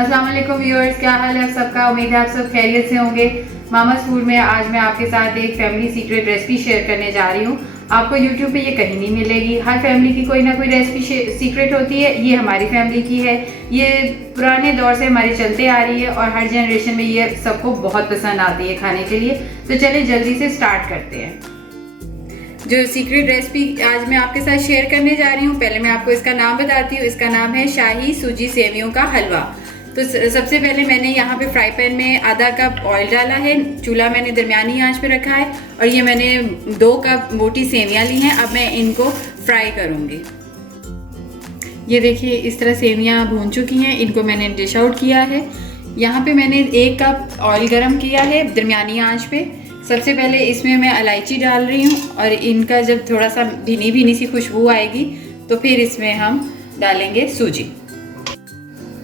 अस्सलाम वालेकुम व्यूअर्स, क्या हाल है आप सबका। उम्मीद है आप सब खैरियत से होंगे। मामास फूड में आज मैं आपके साथ एक फैमिली सीक्रेट रेसिपी शेयर करने जा रही हूँ। आपको यूट्यूब पे ये कहीं नहीं मिलेगी। हर फैमिली की कोई ना कोई रेसिपी सीक्रेट होती है, ये हमारी फैमिली की है। ये पुराने दौर से हमारी चलते आ रही है और हर जनरेशन में ये सबको बहुत पसंद आती है खाने के लिए। तो चलिए जल्दी से स्टार्ट करते हैं। जो सीक्रेट रेसिपी आज मैं आपके साथ शेयर करने जा रही हूँ, पहले मैं आपको इसका नाम बताती हूँ। इसका नाम है शाही सूजी सेवियों का हलवा। तो सबसे पहले मैंने यहाँ पे फ्राई पैन में आधा कप ऑयल डाला है। चूल्हा मैंने दरमियानी आंच पे रखा है और ये मैंने 2 कप मोटी सेवियाँ ली हैं। अब मैं इनको फ्राई करूँगी। ये देखिए इस तरह सेवियाँ भून चुकी हैं, इनको मैंने डिश आउट किया है। यहाँ पे मैंने 1 कप ऑयल गरम किया है दरमियानी आंच पे। सबसे पहले इसमें मैं इलायची डाल रही हूँ और इनका जब थोड़ा सा भीनी भीनी सी खुशबू आएगी तो फिर इसमें हम डालेंगे सूजी।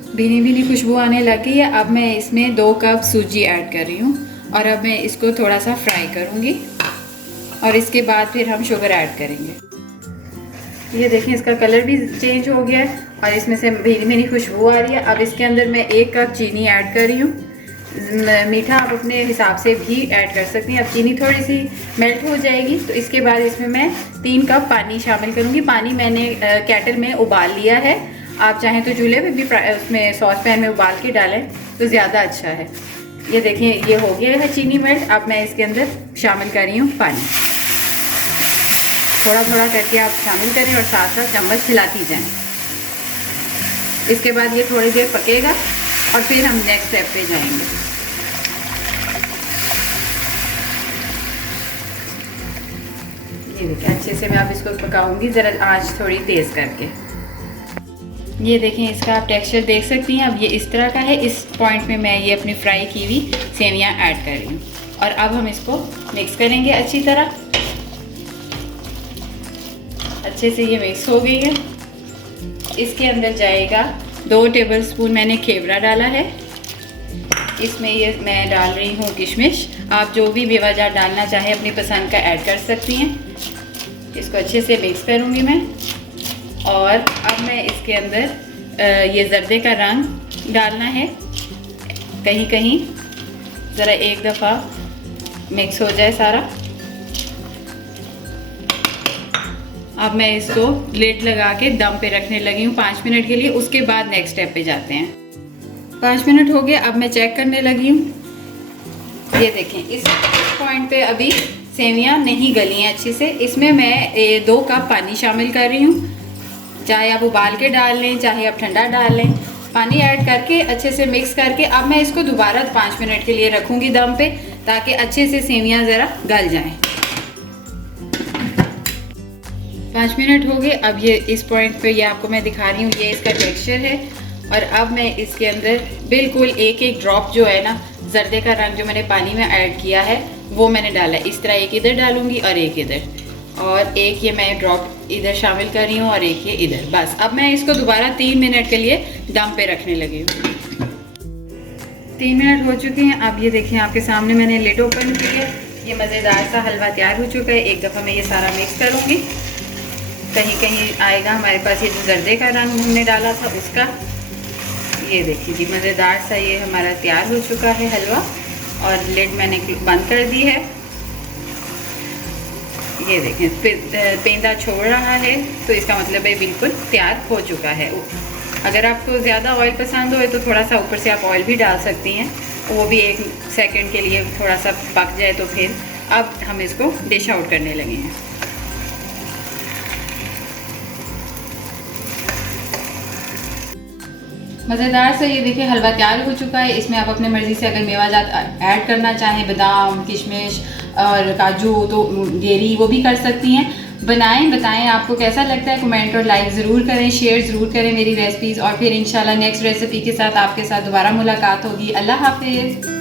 भीनी भीनी खुशबू आने लगी है। अब मैं इसमें 2 कप सूजी ऐड कर रही हूँ और अब मैं इसको थोड़ा सा फ्राई करूँगी और इसके बाद फिर हम शुगर ऐड करेंगे। ये देखिए इसका कलर भी चेंज हो गया है और इसमें से भीनी भीनी खुशबू आ रही है। अब इसके अंदर मैं 1 कप चीनी ऐड कर रही हूँ। मीठा आप अपने हिसाब से भी ऐड कर सकती हैं। अब चीनी थोड़ी सी मेल्ट हो जाएगी तो इसके बाद इसमें मैं 3 कप पानी शामिल करूँगी। पानी मैंने केटल में उबाल लिया है। आप चाहें तो चूल्हे पे भी उसमें सॉस पैन में उबाल के डालें तो ज़्यादा अच्छा है। ये देखिए ये हो गया है चीनी मेल्ट। अब मैं इसके अंदर शामिल कर रही हूँ पानी। थोड़ा थोड़ा करके आप शामिल करें और साथ साथ चम्मच हिलाती जाएं। इसके बाद ये थोड़ी देर पकेगा और फिर हम नेक्स्ट स्टेप पे जाएंगे। ये देखिए अच्छे से मैं अब इसको पकाऊंगी, ज़रा आंच थोड़ी तेज़ करके। ये देखें इसका आप टेक्सचर देख सकती हैं। अब ये इस तरह का है। इस पॉइंट में मैं ये अपनी फ्राई की हुई सेवियां ऐड कर रही हूँ और अब हम इसको मिक्स करेंगे अच्छी तरह। अच्छे से ये मिक्स हो गई है। इसके अंदर जाएगा 2 टेबलस्पून मैंने खेवरा डाला है। इसमें ये मैं डाल रही हूँ किशमिश। आप जो भी मेवाजात डालना चाहें अपनी पसंद का ऐड कर सकती हैं। इसको अच्छे से मिक्स करूँगी मैं और अब मैं इसके अंदर ये जर्दे का रंग डालना है। कहीं कहीं ज़रा एक दफ़ा मिक्स हो जाए सारा। अब मैं इसको लिड लगा के दम पे रखने लगी हूँ 5 मिनट के लिए। उसके बाद नेक्स्ट स्टेप पे जाते हैं। 5 मिनट हो गए। अब मैं चेक करने लगी हूँ। ये देखें इस पॉइंट पे अभी सेवियाँ नहीं गली हैं अच्छे से। इसमें मैं 2 कप पानी शामिल कर रही हूँ। चाहे आप उबाल के डाल लें, चाहे आप ठंडा डाल लें। पानी ऐड करके अच्छे से मिक्स करके अब मैं इसको दोबारा 5 मिनट के लिए रखूँगी दम पे, ताकि अच्छे से सेवियाँ ज़रा गल जाएं। 5 मिनट हो गए। अब ये इस पॉइंट पे ये आपको मैं दिखा रही हूँ, ये इसका टेक्सचर है। और अब मैं इसके अंदर बिल्कुल 1-1 ड्रॉप जो है ना जर्दे का रंग जो मैंने पानी में ऐड किया है वो मैंने डाला। इस तरह एक इधर डालूँगी और एक इधर, और एक ये मैं ड्रॉप इधर शामिल कर रही हूँ और एक ये इधर। बस अब मैं इसको दोबारा 3 मिनट के लिए दम पे रखने लगी हूँ। 3 मिनट हो चुके हैं। अब ये देखिए आपके सामने मैंने लिड ओपन की है। ये मज़ेदार सा हलवा तैयार हो चुका है। एक दफ़ा मैं ये सारा मिक्स करूँगी। कहीं कहीं आएगा हमारे पास ये जो जर्दे का रंग हमने डाला था उसका। ये देखिए जी मज़ेदार सा ये हमारा तैयार हो चुका है हलवा और लिड मैंने बंद कर दी है। ये देखें पेंदा छोड़ रहा है तो इसका मतलब है बिल्कुल तैयार हो चुका है। अगर आपको ज़्यादा ऑयल पसंद हो तो थोड़ा सा ऊपर से आप ऑयल भी डाल सकती हैं, वो भी 1 सेकंड के लिए थोड़ा सा पक जाए तो फिर अब हम इसको डिश आउट करने लगे हैं। मज़ेदार से ये देखिए हलवा तैयार हो चुका है। इसमें आप अपने मर्ज़ी से अगर मेवाजात ऐड करना चाहें, बादाम, किशमिश और काजू, तो गेरी वो भी कर सकती हैं। बनाएं, बताएं आपको कैसा लगता है। कमेंट और लाइक ज़रूर करें, शेयर ज़रूर करें मेरी रेसिपीज़। और फिर इंशाल्लाह नेक्स्ट रेसिपी के साथ आपके साथ दोबारा मुलाकात होगी। अल्लाह हाफ़िज़।